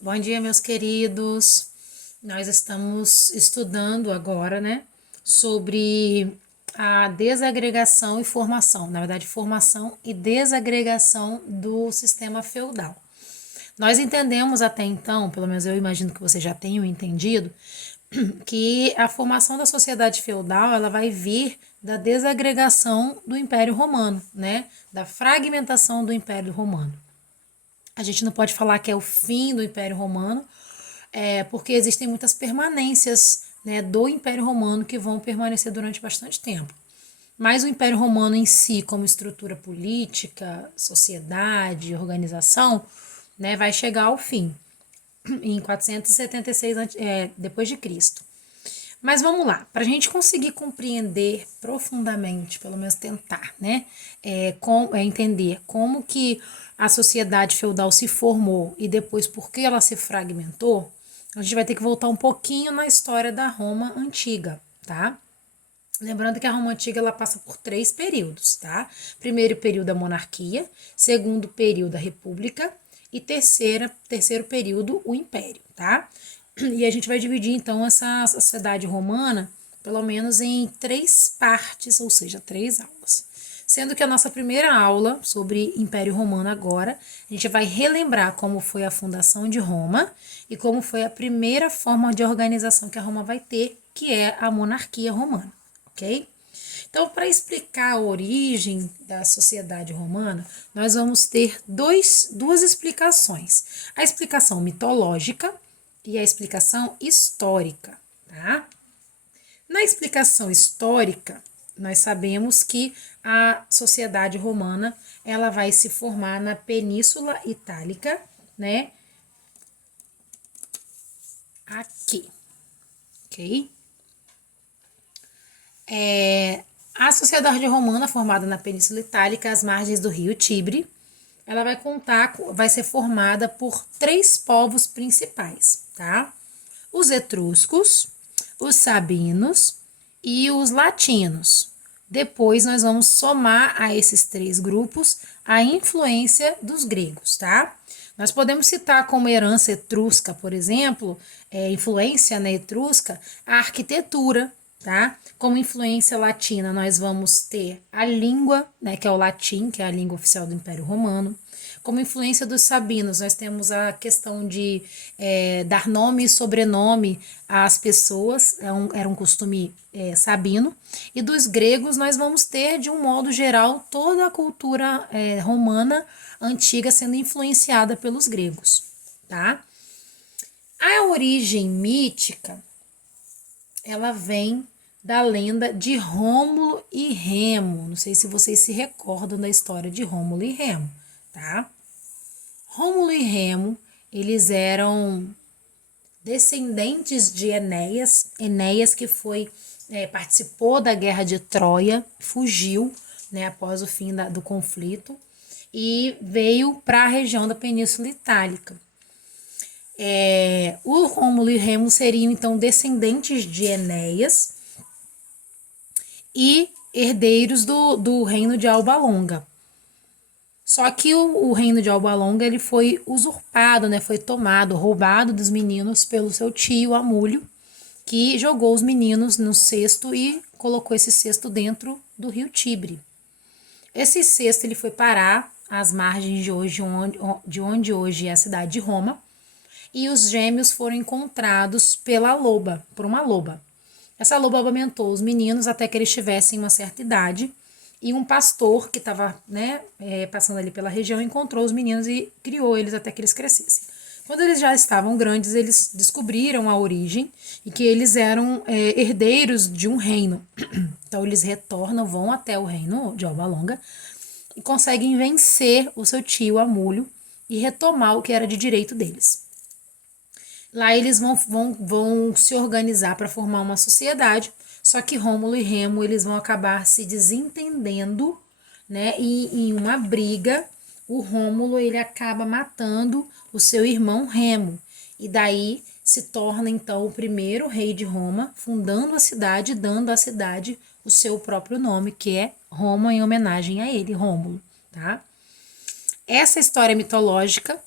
Bom dia, meus queridos. Nós estamos estudando agora, né, sobre a desagregação e formação, na verdade, formação e desagregação do sistema feudal. Nós entendemos até então, pelo menos eu imagino que vocês já tenham entendido, que a formação da sociedade feudal ela vai vir da desagregação do Império Romano, né, da fragmentação do Império Romano. A gente não pode falar que é o fim do Império Romano, porque existem muitas permanências, né, do Império Romano que vão permanecer durante bastante tempo. Mas o Império Romano em si, como estrutura política, sociedade, organização, né, vai chegar ao fim em 476 depois de Cristo. Mas vamos lá, para a gente conseguir compreender profundamente, pelo menos tentar, né, entender como que a sociedade feudal se formou e depois por que ela se fragmentou, a gente vai ter que voltar um pouquinho na história da Roma antiga, tá? Lembrando que a Roma antiga ela passa por 3 períodos, tá? Primeiro período a monarquia, segundo período a república e terceiro período o império, tá? E a gente vai dividir então essa sociedade romana pelo menos em 3 partes, ou seja, 3 aulas. Sendo que a nossa primeira aula sobre Império Romano agora, a gente vai relembrar como foi a fundação de Roma e como foi a primeira forma de organização que a Roma vai ter, que é a monarquia romana, ok? Então, para explicar a origem da sociedade romana, nós vamos ter duas explicações: a explicação mitológica e a explicação histórica, tá? Na explicação histórica, nós sabemos que a sociedade romana ela vai se formar na Península Itálica, né? Aqui, ok? A sociedade romana formada na Península Itálica, às margens do rio Tibre, ela vai ser formada por 3 povos principais, tá? Os etruscos, os sabinos e os latinos. Depois nós vamos somar a esses 3 grupos a influência dos gregos, tá? Nós podemos citar como herança etrusca, por exemplo, influência na etrusca, a arquitetura, tá? Como influência latina, nós vamos ter a língua, né, que é o latim, que é a língua oficial do Império Romano. Como influência dos sabinos, nós temos a questão de dar nome e sobrenome às pessoas, era um costume sabino. E dos gregos, nós vamos ter, de um modo geral, toda a cultura romana antiga sendo influenciada pelos gregos, tá? A origem mítica, ela vem da lenda de Rômulo e Remo. Não sei se vocês se recordam da história de Rômulo e Remo, tá? Rômulo e Remo, eles eram descendentes de Enéas. Enéas que participou da guerra de Troia, fugiu, né, após o fim do conflito e veio para a região da Península Itálica. O Rômulo e Remo seriam então descendentes de Enéas e herdeiros do reino de Alba Longa. Só que o reino de Alba Longa ele foi usurpado, né? Foi tomado, roubado dos meninos pelo seu tio Amúlio, que jogou os meninos no cesto e colocou esse cesto dentro do rio Tibre. Esse cesto ele foi parar às margens de onde hoje é a cidade de Roma, e os gêmeos foram encontrados por uma loba. Essa loba amamentou os meninos até que eles tivessem uma certa idade, e um pastor que estava, né, passando ali pela região encontrou os meninos e criou eles até que eles crescessem. Quando eles já estavam grandes, eles descobriram a origem e que eles eram herdeiros de um reino. Então eles retornam, vão até o reino de Alba Longa e conseguem vencer o seu tio Amúlio e retomar o que era de direito deles. Lá eles vão se organizar para formar uma sociedade, só que Rômulo e Remo eles vão acabar se desentendendo, né? E em uma briga, o Rômulo ele acaba matando o seu irmão Remo. E daí se torna então o primeiro rei de Roma, fundando a cidade, dando à cidade o seu próprio nome, que é Roma, em homenagem a ele, Rômulo, tá? Essa história mitológica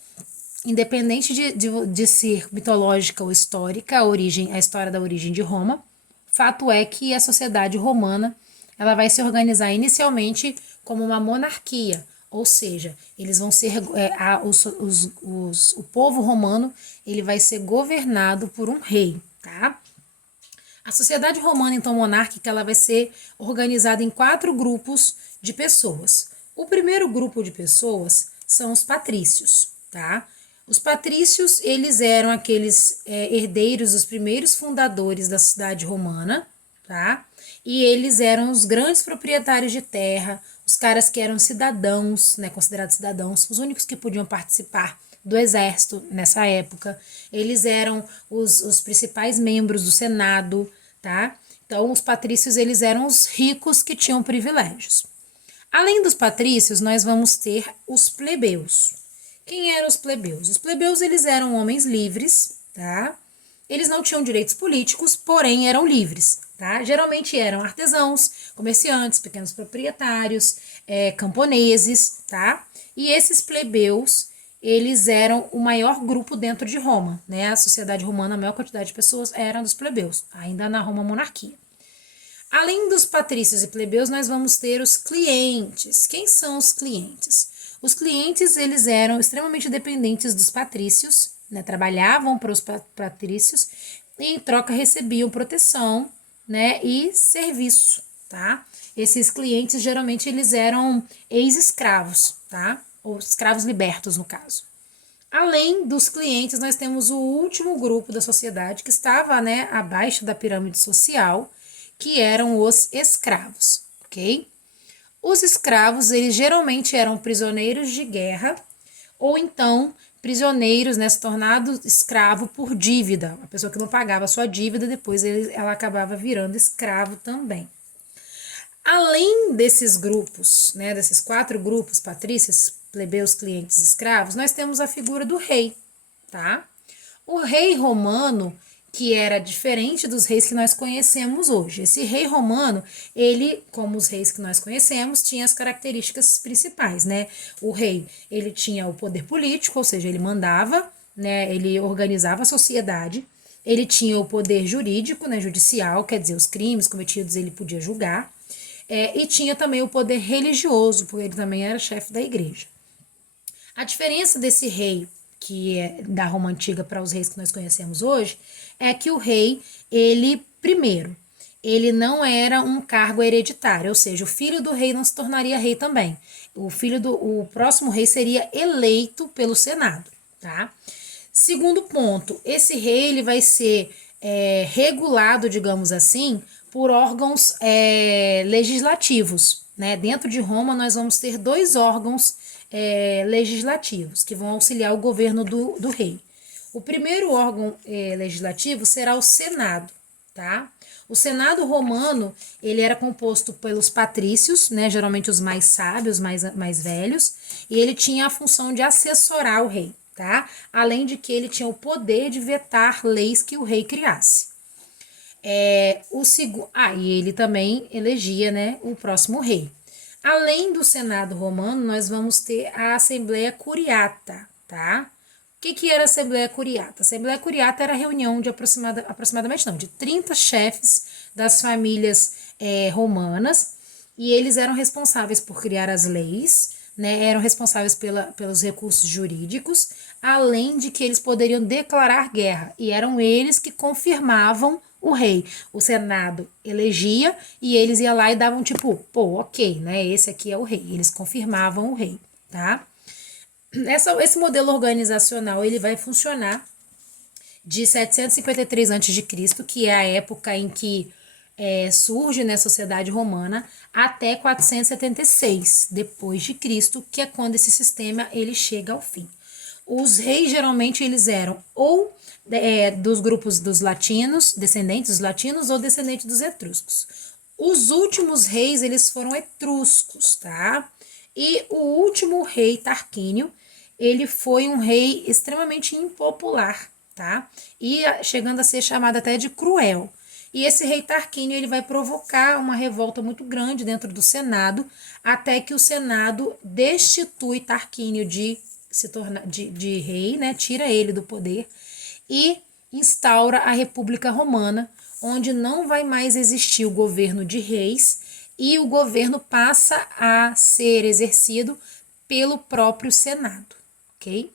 independente de ser mitológica ou histórica, a história da origem de Roma, fato é que a sociedade romana ela vai se organizar inicialmente como uma monarquia, ou seja, eles vão ser o povo romano ele vai ser governado por um rei, tá? A sociedade romana então monárquica ela vai ser organizada em 4 grupos de pessoas. O primeiro grupo de pessoas são os patrícios, tá? Os patrícios, eles eram aqueles herdeiros, os primeiros fundadores da cidade romana, tá? E eles eram os grandes proprietários de terra, os caras que eram cidadãos, né, considerados cidadãos, os únicos que podiam participar do exército nessa época. Eles eram os principais membros do Senado, tá? Então, os patrícios, eles eram os ricos que tinham privilégios. Além dos patrícios, nós vamos ter os plebeus. Quem eram os plebeus? Os plebeus, eles eram homens livres, tá? Eles não tinham direitos políticos, porém eram livres, tá? Geralmente eram artesãos, comerciantes, pequenos proprietários, camponeses, tá? E esses plebeus, eles eram o maior grupo dentro de Roma, né? A sociedade romana, a maior quantidade de pessoas eram dos plebeus, ainda na Roma monarquia. Além dos patrícios e plebeus, nós vamos ter os clientes. Quem são os clientes? Os clientes, eles eram extremamente dependentes dos patrícios, né? Trabalhavam para os patrícios e em troca recebiam proteção, né? E serviço, tá? Esses clientes, geralmente, eles eram ex-escravos, tá? Ou escravos libertos, no caso. Além dos clientes, nós temos o último grupo da sociedade que estava, né, abaixo da pirâmide social, que eram os escravos, ok? Os escravos, eles geralmente eram prisioneiros de guerra ou então prisioneiros, né, se tornado escravo por dívida. A pessoa que não pagava a sua dívida, depois ela acabava virando escravo também. Além desses grupos, né, desses 4 grupos, patrícios, plebeus, clientes, escravos, nós temos a figura do rei, tá? O rei romano, que era diferente dos reis que nós conhecemos hoje. Esse rei romano, ele, como os reis que nós conhecemos, tinha as características principais, né? O rei, ele tinha o poder político, ou seja, ele mandava, né? Ele organizava a sociedade. Ele tinha o poder jurídico, né? Judicial, quer dizer, os crimes cometidos ele podia julgar. E tinha também o poder religioso, porque ele também era chefe da igreja. A diferença desse rei, que é da Roma Antiga para os reis que nós conhecemos hoje, é que o rei, primeiro, ele não era um cargo hereditário, ou seja, o filho do rei não se tornaria rei também. O próximo rei seria eleito pelo Senado, tá? Segundo ponto, esse rei ele vai ser regulado, digamos assim, por órgãos legislativos, né? Dentro de Roma nós vamos ter 2 órgãos legislativos que vão auxiliar o governo do rei. O primeiro órgão legislativo será o Senado, tá? O Senado romano, ele era composto pelos patrícios, né, geralmente os mais sábios, mais velhos, e ele tinha a função de assessorar o rei, tá? Além de que ele tinha o poder de vetar leis que o rei criasse. E ele também elegia, né, o próximo rei. Além do Senado romano, nós vamos ter a Assembleia Curiata, tá? O que era a Assembleia Curiata? A Assembleia Curiata era a reunião de de 30 chefes das famílias romanas, e eles eram responsáveis por criar as leis, né? Eram responsáveis pelos recursos jurídicos, além de que eles poderiam declarar guerra, e eram eles que confirmavam o rei. O Senado elegia e eles iam lá e davam tipo, pô, ok, né? Esse aqui é o rei. Eles confirmavam o rei, tá? Esse modelo organizacional ele vai funcionar de 753 a.C., que é a época em que surge, né, a sociedade romana, até 476 depois de Cristo, que é quando esse sistema ele chega ao fim. Os reis geralmente eles eram ou dos grupos dos latinos, descendentes dos latinos ou descendentes dos etruscos. Os últimos reis eles foram etruscos, tá? E o último rei Tarquínio, ele foi um rei extremamente impopular, tá? E chegando a ser chamado até de cruel. E esse rei Tarquínio ele vai provocar uma revolta muito grande dentro do Senado, até que o Senado destitui Tarquínio de se tornar de rei, né? Tira ele do poder e instaura a República Romana, onde não vai mais existir o governo de reis e o governo passa a ser exercido pelo próprio Senado, ok?